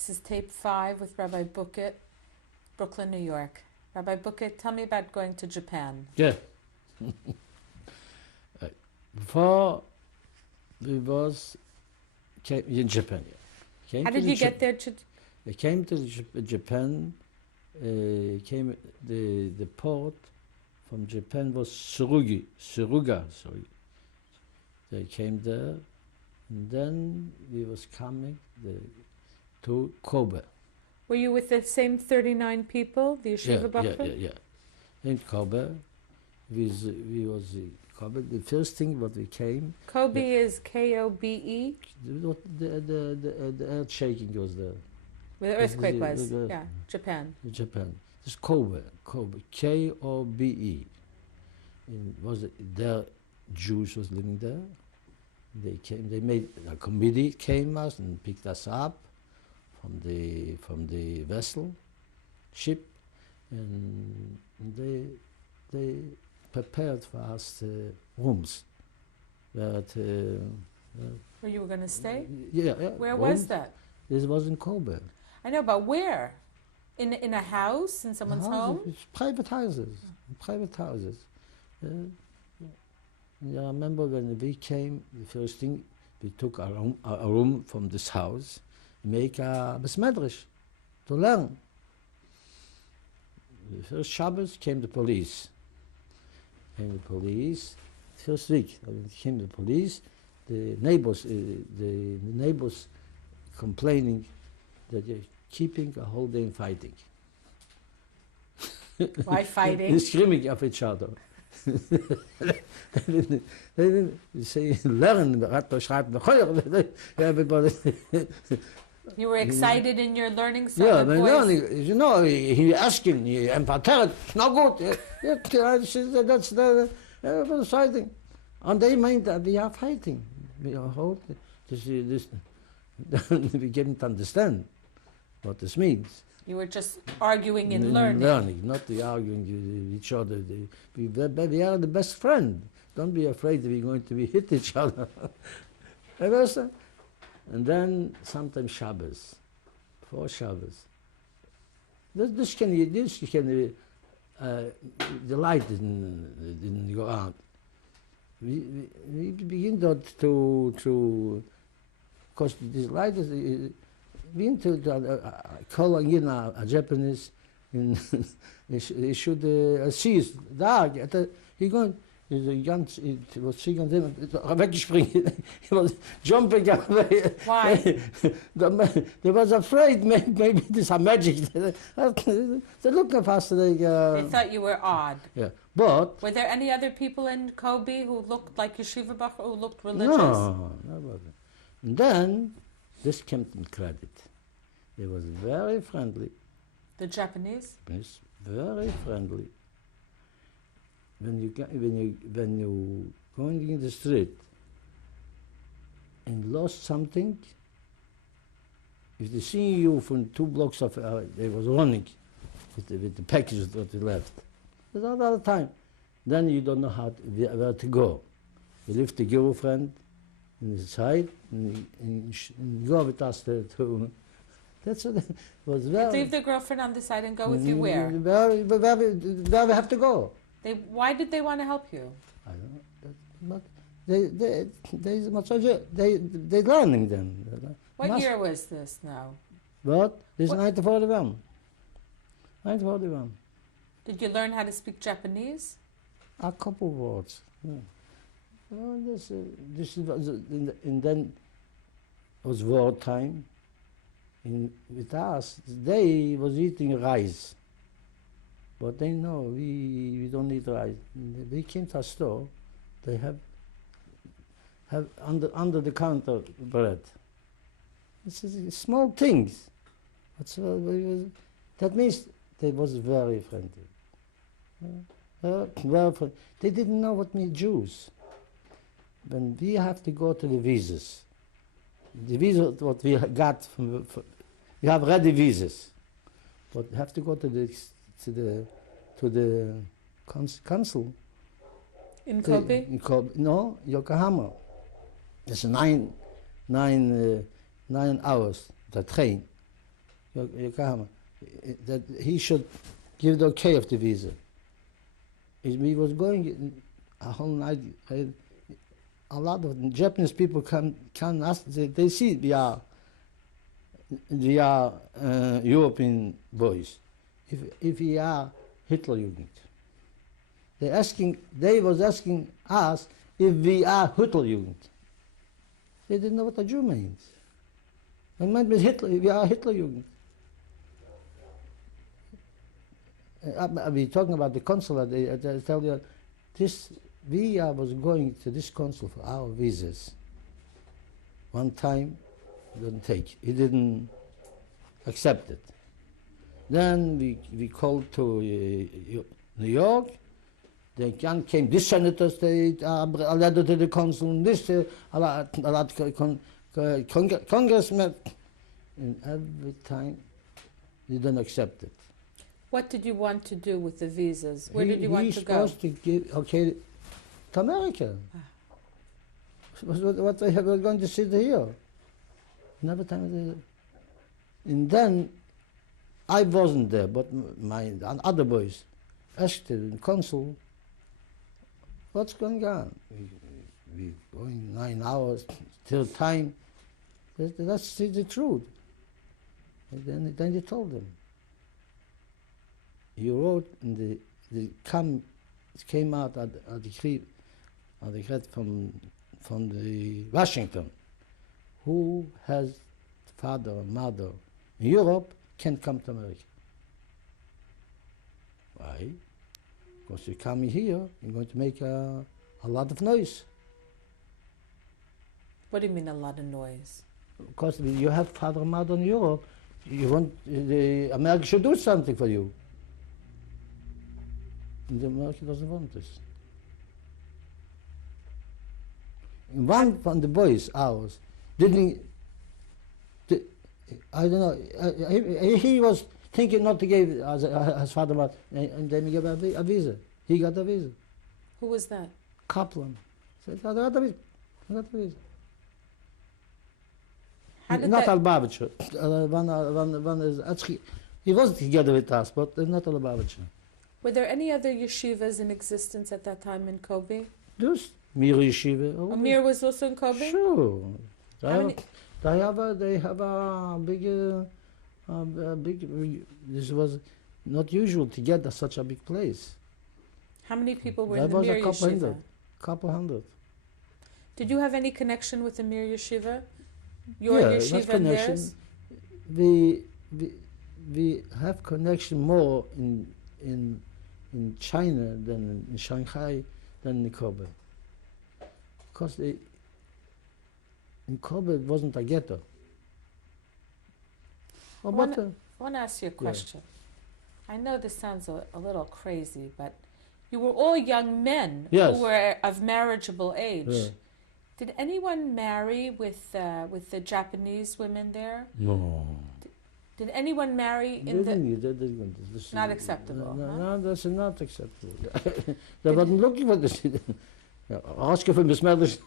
This is tape 5 with Rabbi Bukiet, Brooklyn, New York. Rabbi Bukiet, tell me about going to Japan. Yeah. Before we came in Japan. How did you get there to? I came to Japan. The port from Japan was Suruga. They came there, and then we was coming to Kobe. Were you with the same 39 people, the yeshiva Bachur? Yeah. In Kobe, we was Kobe. The first thing what we came. Kobe is Kobe. The earth shaking was there. Where the earthquake was, Japan. Japan. It's Kobe, Kobe. Their Jews was living there. They came. They made a committee came us and picked us up from the vessel, ship, and they prepared for us the rooms. Where you were going to stay? Yeah. Where was that? This was in Kobe. I know, but where? In a house? In someone's home? It's private houses. I remember when we came, the first thing, we took a room from this house, make a besmedrash to learn. The first Shabbos came the police. First week came the police. The neighbors complaining that they're keeping a whole day fighting. Why fighting? They're screaming at each other. They didn't say, learn, everybody. You were excited in your learning? So yeah, they're learning. You know, he asking, he emphasized, it's not good. That's everybody's fighting. And they mean that we are fighting. We are holding. We didn't understand what this means. You were just arguing and learning. Learning, not arguing with each other. We are the best friend. Don't be afraid that we're going to hit each other. And then sometimes Shabbos, before Shabbos. This can the light didn't go out. We begin to because this light is. We into calling in a Japanese, he should see his dog. He going. It was weggespringen. He was jumping away. Why? They was afraid. Maybe this is magic. They looking faster. They thought you were odd. Yeah, but were there any other people in Kobe who looked like yeshiva Bachur, who looked religious? No, nobody. And then this came to credit. They was very friendly. The Japanese? Yes, very friendly. When you going in the street and lost something, if they see you from 2 blocks of, they was running with the package that they left. There's not other time. Then you don't know where to go. You leave the girlfriend in the side and go with us to. That's what it was. Leave the girlfriend on the side and go with you where? Where we have to go. Why did they want to help you? I don't know. But they learning them. What year was this now? What? This is 1941. 1941. Did you learn how to speak Japanese? A couple words. Yeah. Well, this was, and then it was war time. With us, they was eating rice. But they know we don't eat rice. We came to a store, they have under the counter bread. It's small things. That means they was very friendly. They didn't know what means Jews. When we have to go to the visas, the visa what we got we have ready visas, but we have to go to the consul. In Kobe? No, Yokohama. It's 9 hours the train. Yokohama, that he should give the okay of the visa. We was going a whole night. A lot of Japanese people come ask. They see we are European boys. If we are Hitlerjugend, they was asking us if we are Hitlerjugend. They didn't know what a Jew means. It meant with Hitler, we are Hitlerjugend. We're talking about the consulate. I tell you, we was going to this consul for our visas. One time, didn't take. He didn't accept it. Then we called to New York. Then came this senator state, a letter to the consul, this, a lot congressmen. And every time, they don't accept it. What did you want to do with the visas? Where did you want to go? He's supposed to give, to America. What they were going to sit here. Never time. And then, I wasn't there, but my other boys asked the consul, what's going on? We going 9 hours till time. That's the truth. And then he told them. He wrote in it came out at the decree from the Washington. Who has father and mother in Europe can't come to America. Why? Because you come here, you're going to make a lot of noise. What do you mean a lot of noise? Because you have father and mother in Europe, you want America should do something for you. And America doesn't want this. And one from the boys, ours, didn't. I don't know. He was thinking not to give his father, and then he gave a visa. He got a visa. Who was that? Kaplan. Said, I got a visa. I got a visa. That... Not Lubavitcher. One is he was together with us, but not Lubavitcher. Were there any other yeshivas in existence at that time in Kobe? Just Mir Yeshiva. Amir was also in Kobe? Sure. They have a big. This was not usual to get such a big place. How many people were there in the Mir was Yeshiva? Couple hundred. Did you have any connection with the Mir Yeshiva? Your yeah, yeshiva and theirs? We have connection more in China than in Shanghai than in Kobe. Because in Kobe it wasn't a ghetto. I want to ask you a question. Yeah. I know this sounds a little crazy, but you were all young men who were of marriageable age. Yeah. Did anyone marry with the Japanese women there? No. Did anyone marry in It's not acceptable? No, that's not acceptable. They weren't looking for this. Asking for Miss Melders.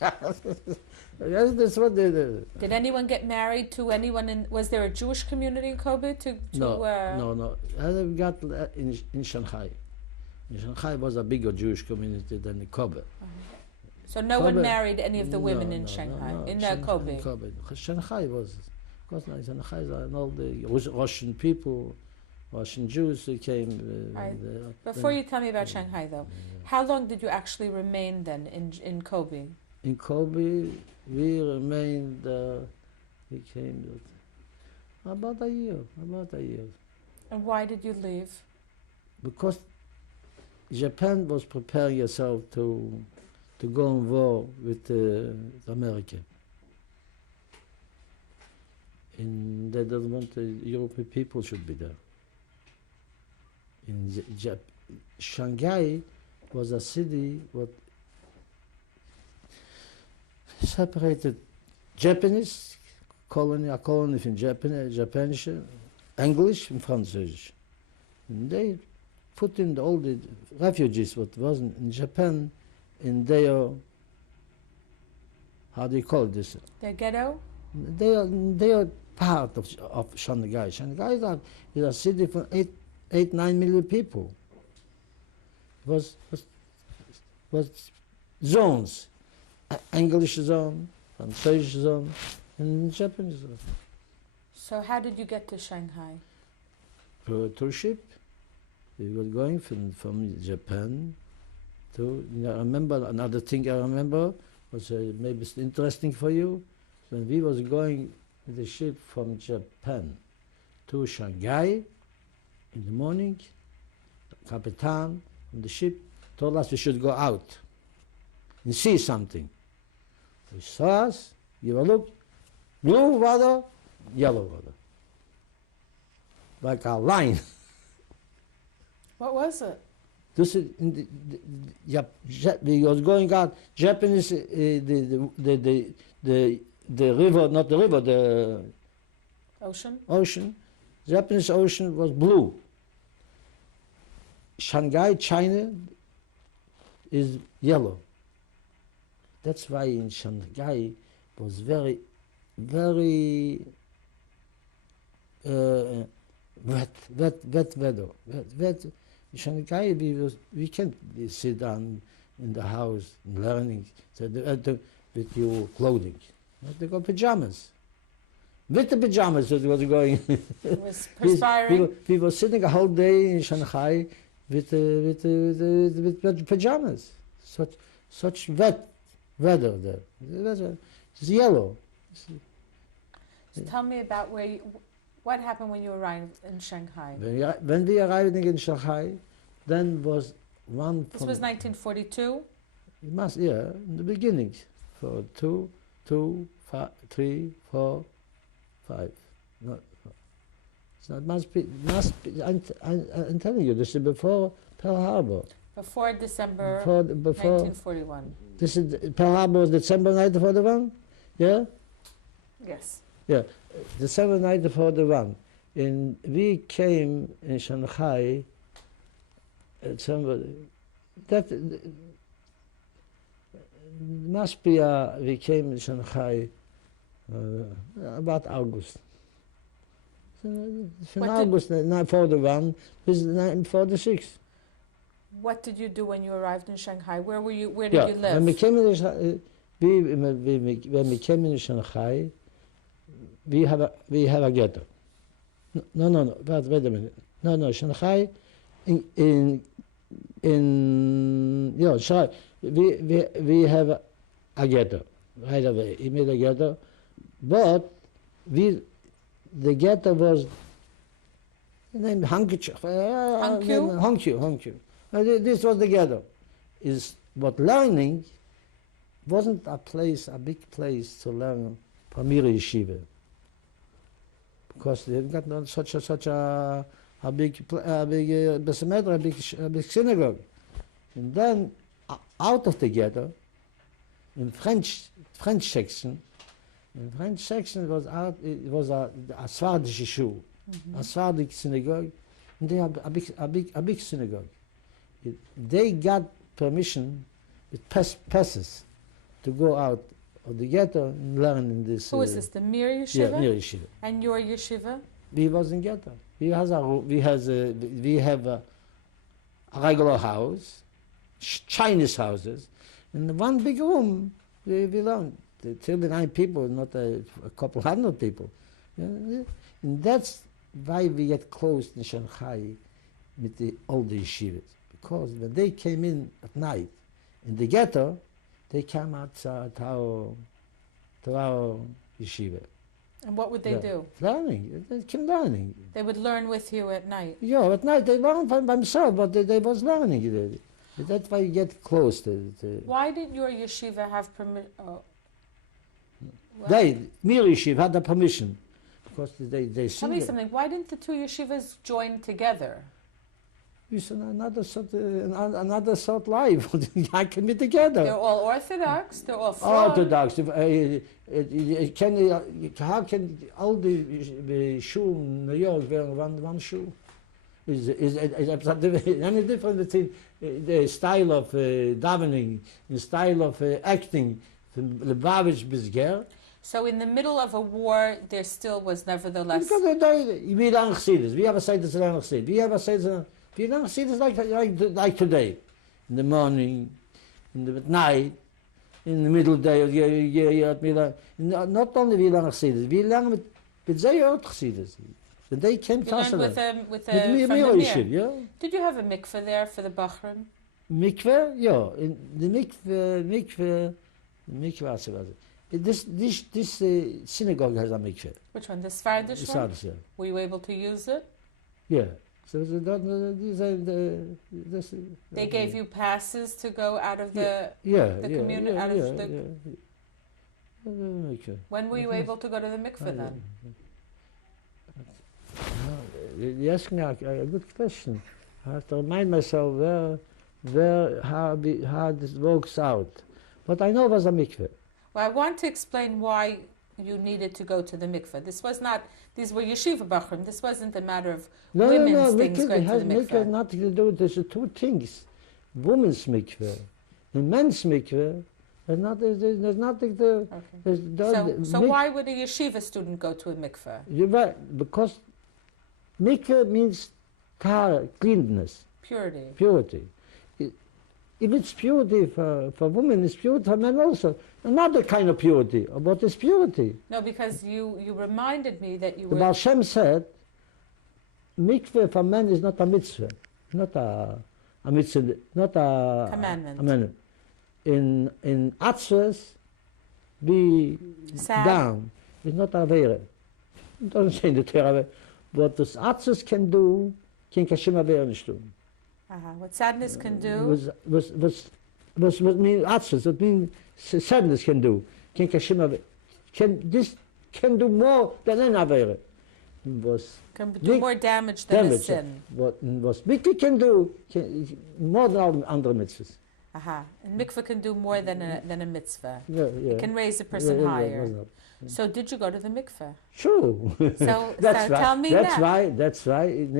Yes, that's what they did. Did anyone get married to anyone was there a Jewish community in Kobe? No. I got in Shanghai. In Shanghai was a bigger Jewish community than in Kobe. So no one married any of the women in Shanghai, in Kobe? In Kobe. Shanghai was, because Shanghai and all the Russian people, Russian Jews who came. Before you tell me about Shanghai though, how long did you actually remain then in Kobe? In Kobe, we remained, we came about a year. And why did you leave? Because Japan was preparing itself to go on war with America. And they don't want the European people should be there. In Shanghai was a city what separated Japanese colony, a colony from Japanese, English and Französisch. And they put in all the refugees what wasn't in Japan in their, how do you call this? Their ghetto? Their part of Shanghai. Shanghai is a city for 9 million people. Was zones, English zone, French zone, and Japanese zone. So how did you get to Shanghai? To ship. We were going from Japan to. I remember another thing. I remember was maybe it's interesting for you. When we was going with the ship from Japan to Shanghai in the morning, the captain on the ship told us we should go out and see something. He saw us, give a look, blue water, yellow water. Like a line. What was it? This is we was going out. Japanese, the river, not the river, the ocean. Ocean. Japanese ocean was blue. Shanghai, China, is yellow. That's why in Shanghai was very, very wet weather. Wet. In Shanghai, we can't sit down in the house learning with your clothing. You have to go pajamas. With the pajamas that was going. It was perspiring. We were sitting a whole day in Shanghai with pajamas. Such wet weather there. It's yellow. So tell me about what happened when you arrived in Shanghai. When we arrived in Shanghai, then was one. This was 1942. It must, in the beginning, for 2, 3, 4, 5. No. So it must be. I'm telling you, this is before Pearl Harbor. Before December before 1941. This is Pearl Harbor was December 1941? Yeah? Yes. Yeah, December 1941. We came in Shanghai, that must be, we came in Shanghai about August. From August 1941 is 1946. What did you do when you arrived in Shanghai? Where were you? Where did you live? When we came in when we came in Shanghai, we have a ghetto. No. Wait a minute. No. Shanghai, Shanghai. We have a ghetto right away. He made a ghetto, but the ghetto was named Hankyu. This was the ghetto. But learning wasn't a big place to learn Premier Yeshiva, because they've got not such a big besemeter, a big synagogue. And then out of the ghetto, in French section was a Sephardic shul, a Sephardic synagogue, and they have a big synagogue. They got permission with passes to go out of the ghetto and learn in this. Who is this? The Mir Yeshiva? Yeah, Mir Yeshiva. And your yeshiva? We was in ghetto. We have a regular house, Chinese houses, and one big room. We learned 39 people, not a couple hundred people. And that's why we get close in Shanghai with the old yeshivas. Because when they came in at night in the ghetto, they came out to our yeshiva. And what would they do? Learning. They came learning. They would learn with you at night? Yeah, at night they learned by themselves, but they was learning. That's why you get close to. Why did your yeshiva have permission? Mir Yeshiva had the permission, because they. Tell me something. Why didn't the two yeshivas join together? It's another sort life. I can be together. They're all Orthodox. They're all from Orthodox. How can all the shul in New York be one shul? Is any different between the style of davening, the style of acting, from Lubavitch bis Ger? So in the middle of a war, there still was nevertheless... Wie lang Chassidus? Wie hebben zij het lang gezien? Wie hebben zij het... Wie lang Chassidus like today? In the morning, in the night, in the middle day, not only wie lang Chassidus, wie lang met zij ook Chassidus. The day came to us. With from the Mir. Yeah? Did you have a mikveh there for the Bachrim? Mikveh? Yeah. In the mikveh was it. This synagogue has a mikveh. Which one? The Sephardish one? Yeah. Were you able to use it? Yeah. So they gave you passes to go out of the community, out of the... When were you able to go to the mikveh then? You ask me a good question. I have to remind myself how this works out. But I know it was a mikveh. Well, I want to explain why you needed to go to the mikveh. This was not, these were yeshiva bachrim. This wasn't a matter of women's things going to the mikveh. Mikveh has nothing to do with this. There's two things. Women's mikveh and men's mikveh. There's nothing to... Okay. So why would a yeshiva student go to a mikveh? You're right, because mikveh means cleanness. Purity. If it's purity for women, it's purity for men also. Another kind of purity, but it's purity. No, because you reminded me that you were... The Baal Shem said, mikveh for men is not a mitzvah, not a mitzvah, not a commandment. In Atzvahs, be down. It's not a avera. It doesn't say in the Torah, but what Atzvahs can do, can Kashem avera nicht tun. What sadness can do? What mean Atzvahs, what mean sadness can do. Can Kashem avera. This can do more than an avera. Can do more damage than a sin. What mikveh can do, more than all other mitzvahs. And mikveh can do more than a mitzvah. Yeah. It can raise a person higher. So did you go to the mikveh? Sure. So that's right. Tell me that's right. That's right.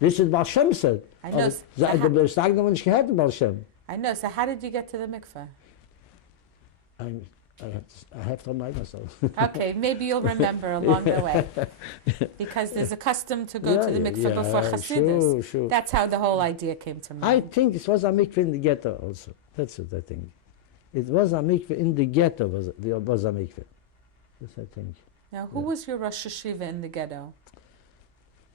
This is Baal Shem said. I know. I know. So how did you get to the mikveh? I have to remind myself. Okay, maybe you'll remember along the way. Because there's a custom to go to the mikveh before Chassidus. Sure. That's how the whole idea came to mind. I think it was a mikveh in the ghetto also. That's what I think. It was a mikveh in the ghetto, was a mikveh. That's I think. Now, who was your Rosh Hashiva in the ghetto?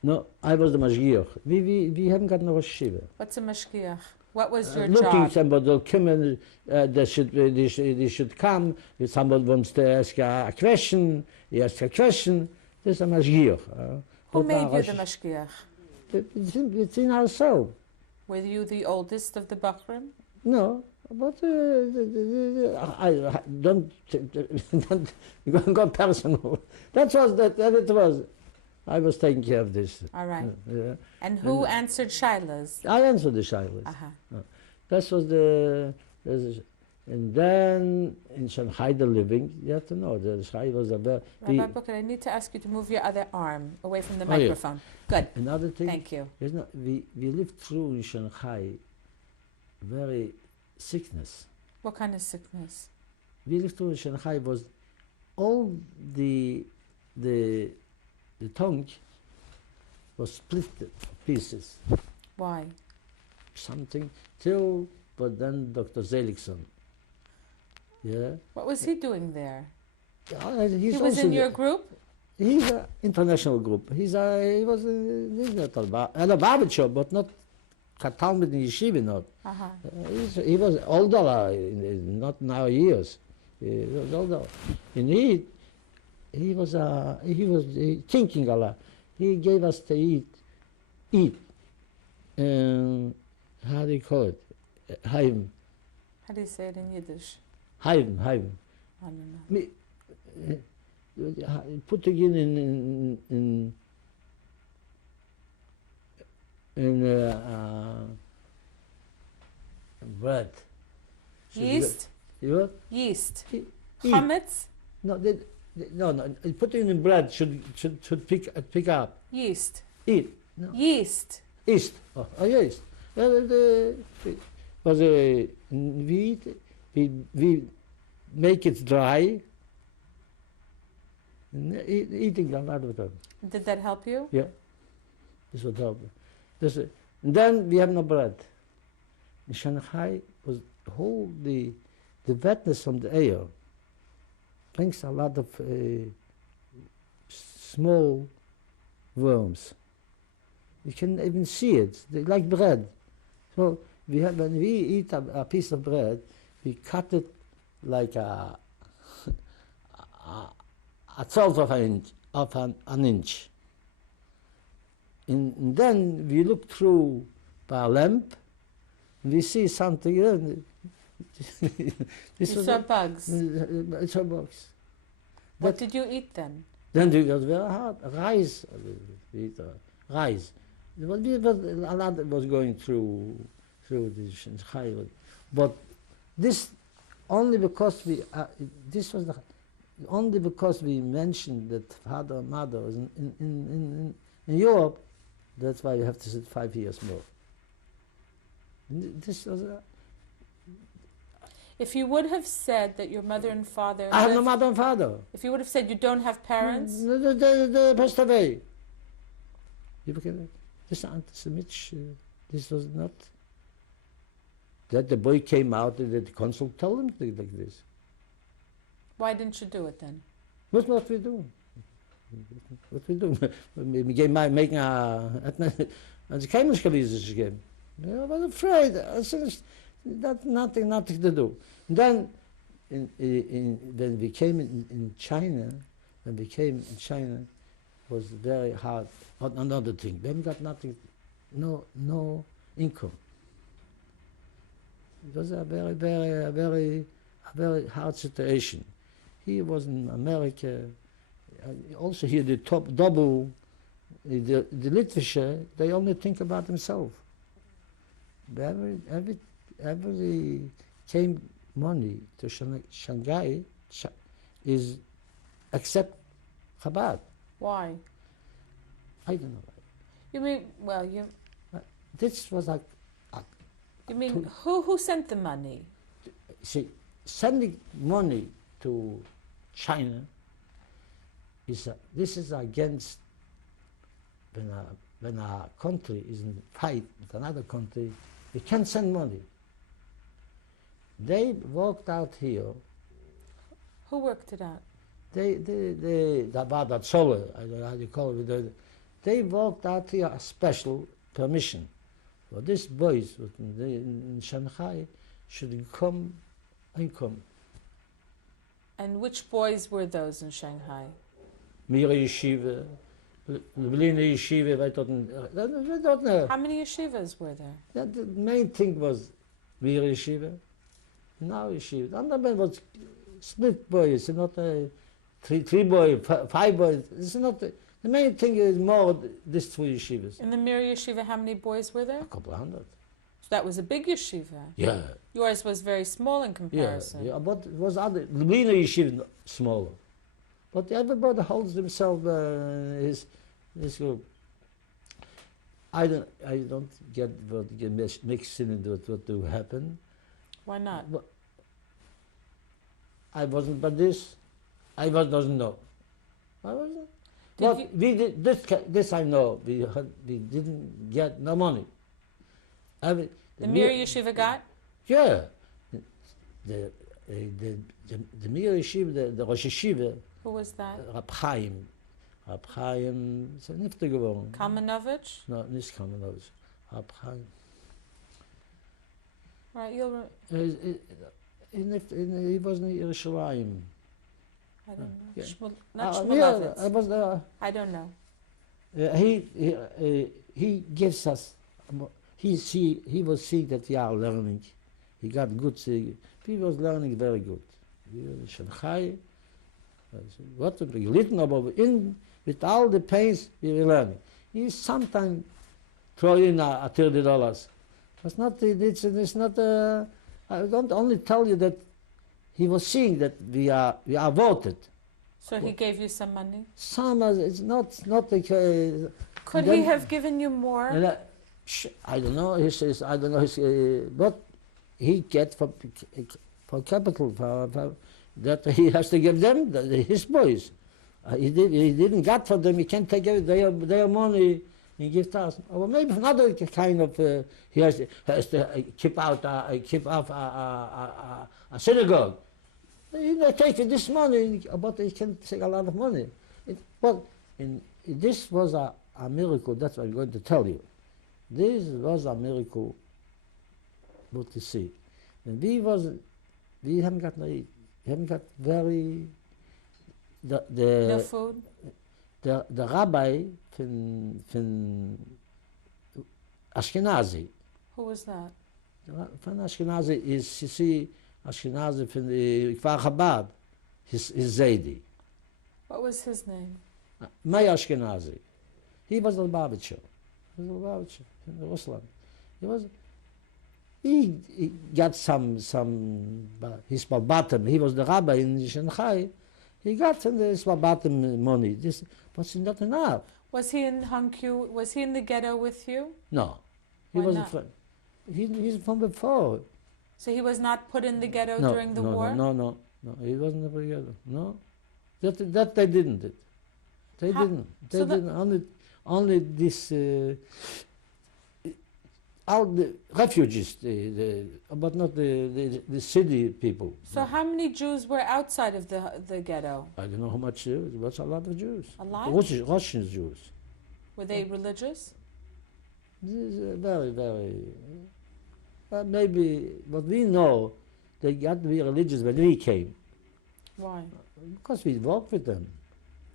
No, I was the Mashgiach. We haven't got no Rosh Hashiva. What's a Mashgiach? What was your looking job? Somebody will come and they should come. If somebody wants to ask a question, he asks a question. There's a mashgiach. Who made you the mashgiach? It's in ourselves. Were you the oldest of the Bachrim? No, but I don't go personal. That it was. I was taking care of this. All right. And who answered Shilas? I answered the Shilas. That was and then in Shanghai the living, you have to know, the Shanghai was a very... Rabbi Bukiet, I need to ask you to move your other arm away from the microphone. Yeah. Good. Another thing. Thank you. We lived through in Shanghai very sickness. What kind of sickness? We lived through in Shanghai was all the tongue was split to pieces. Why? Something but then Dr. Zeligson. Yeah. What was he doing there? He was in your group? He's an international group. He was at a barbershop, but not Talmud in yeshiva, not. He was older, not now years. He was older. And he was thinking a lot. He gave us to eat. How do you call it? Haim. How do you say it in Yiddish? Haim. I don't know. Put again in bread. Yeast? What? Yeast. Chametz? No, no. Put it in bread. Should pick up. Yeast. Eat. No. Yeast. Yeast. Oh, yeast. Was we make it dry, And eating a lot of them. Did that help you? Yeah, this would help. And then we have no bread. In Shanghai was the wetness from the air brings a lot of small worms. You can even see it. They like bread. So when we eat a piece of bread, we cut it like a twelfth of an inch. And then we look through by a lamp, and we see something. You saw bugs. I saw bugs. What did you eat then? Then it was very hard. Rice. We eat rice. A lot was going through the Shanghai. But this only because only because we mentioned that father and mother was in Europe. That's why you have to sit 5 years more. This was. If you would have said that your mother and father... I have no mother and father. If you would have said you don't have parents... They passed away. This anti-Semitic, this was not... That the boy came out and the consul told him like this. Why didn't you do it then? What we do? What we do? We gave making a... keine Schavise gegeben. I was afraid. That's nothing to do. And then, when we came in China, was very hard. Another thing, we got nothing, no income. It was a very hard situation. He was in America. Also here, the top double, the literature, they only think about themselves. Every came money to Shanghai is except Chabad. Why? I don't know. You mean, well, you... This was like... You mean, who sent the money? See, sending money to China this is against when a country is in fight with another country, we can't send money. They worked out here. Who worked it out? The Bada Zolle, I don't know how you call it. They worked out here a special permission for these boys in Shanghai should income. And which boys were those in Shanghai? Mira Yeshiva, Lublina Yeshiva, I don't know. How many yeshivas were there? The main thing was Mira Yeshiva, now Yeshiva. The other man was split boys, not three boys, 5 boys. It's not the main thing is more these 2 yeshivas. In the Mira Yeshiva, how many boys were there? A couple of hundred. So that was a big yeshiva. Yeah. Yours was very small in comparison. Yeah, but it was other Lublina Yeshiva smaller. But everybody holds themselves his group. I don't get what get mixed in into what will happen. Why not? But I wasn't, but this I doesn't know. I wasn't. But we did this. I know we didn't get no money. The Mira Yeshiva got? Yeah. The Mira Yeshiva, the Rosh Yeshiva. Who was that? Rabbi Chaim. Rabbi Chaim, ist nifte geworden. Kamenovich? No, nicht Kamenovich. Rabbi Chaim. Right, you'll... He was in Yerushalayim. I don't know. Yeah. Not Shmulovitz. Yeah, I don't know. He gives us... He was seeing that we are learning. He got good... He was learning very good. Shanghai... What we written about with all the pains we were learning. He sometimes throw in $30. It's not. I don't only tell you that he was seeing that we are voted. So he gave you some money. Some it's not like. Could he have given you more? I don't know. He says I don't know. But he get for capital for that he has to give them his boys. He didn't get for them. He can't take their money and give to us. Or maybe another kind of he has to keep off a synagogue. They take this money, but he can take a lot of money. This was a miracle. That's what I'm going to tell you. This was a miracle. What you see, and we haven't got very. No food? The rabbi from Ashkenazi. Who was that? From Ashkenazi is, you see, Ashkenazi from the Kfar Chabad, his Zaidi. What was his name? Meir Ashkenazi. He was the Lubavitcher. He was the Lubavitcher in Ruslan. He got some his Balbatim. He was the rabbi in Shanghai. He got from the Swabatim money. This was not enough. Was he in Hanku? Was he in the ghetto with you? No, he wasn't. He's from before. So he was not put in the ghetto during the war. No. He wasn't in the ghetto. No, that they didn't. They didn't. They didn't. Only this. All the refugees, but not the city people. So how many Jews were outside of the ghetto? I don't know how much. It was a lot of Jews. A lot? Russian Jews. Were they religious? Very, very. Maybe, but we know they got to be religious when we came. Why? Because we worked with them.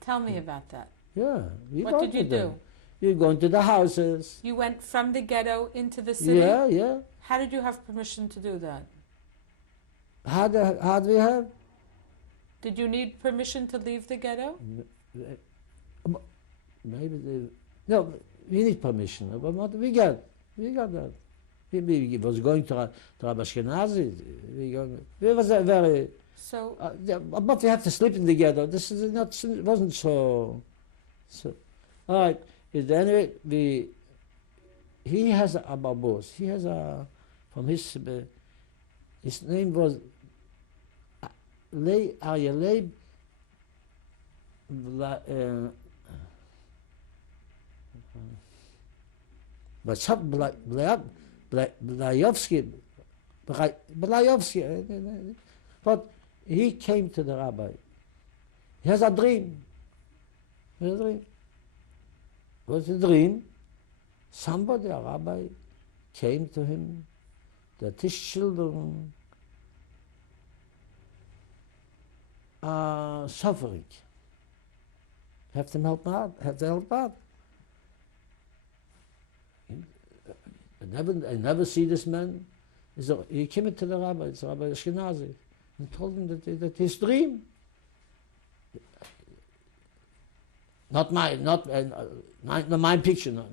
Tell me about that. Yeah, we what worked did you with do? them. You go into the houses. You went from the ghetto into the city? Yeah. How did you have permission to do that? How do we have? Did you need permission to leave the ghetto? Maybe no, we need permission. But we got that. We was going to Rabbi Ashkenazi. We was a very. So. But we have to sleep in the ghetto. This is not. Wasn't so. All right. Anyway, he has a babos. He has a from his name was Aryalei Belayovsky. But he came to the rabbi. He has a dream. Was a dream. Somebody, a rabbi, came to him that his children are suffering. Have to help out. I never see this man. He came to the rabbi, it's Rabbi Ashkenazi, and told him that his dream. Not my picture. No.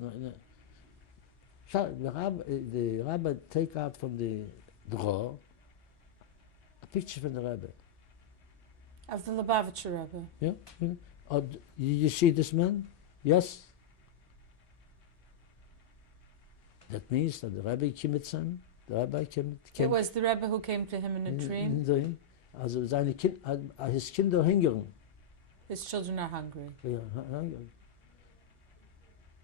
So the rabbi take out from the drawer a picture from the rabbi. Of the Lubavitcher Rebbe. Yeah. Oh, you see this man? Yes. That means that the rabbi came to him. It was the Rebbe who came to him in a dream. Also his Kinder hungern. His children are hungry. Yeah, hungry.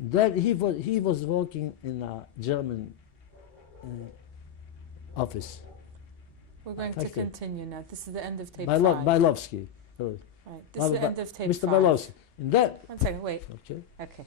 That he was working in a German office. We're going to continue now. This is the end of tape 5. Bailovsky. Right. This is the end of tape 5. Mr. Bailovsky. In that. One second. Wait. Okay.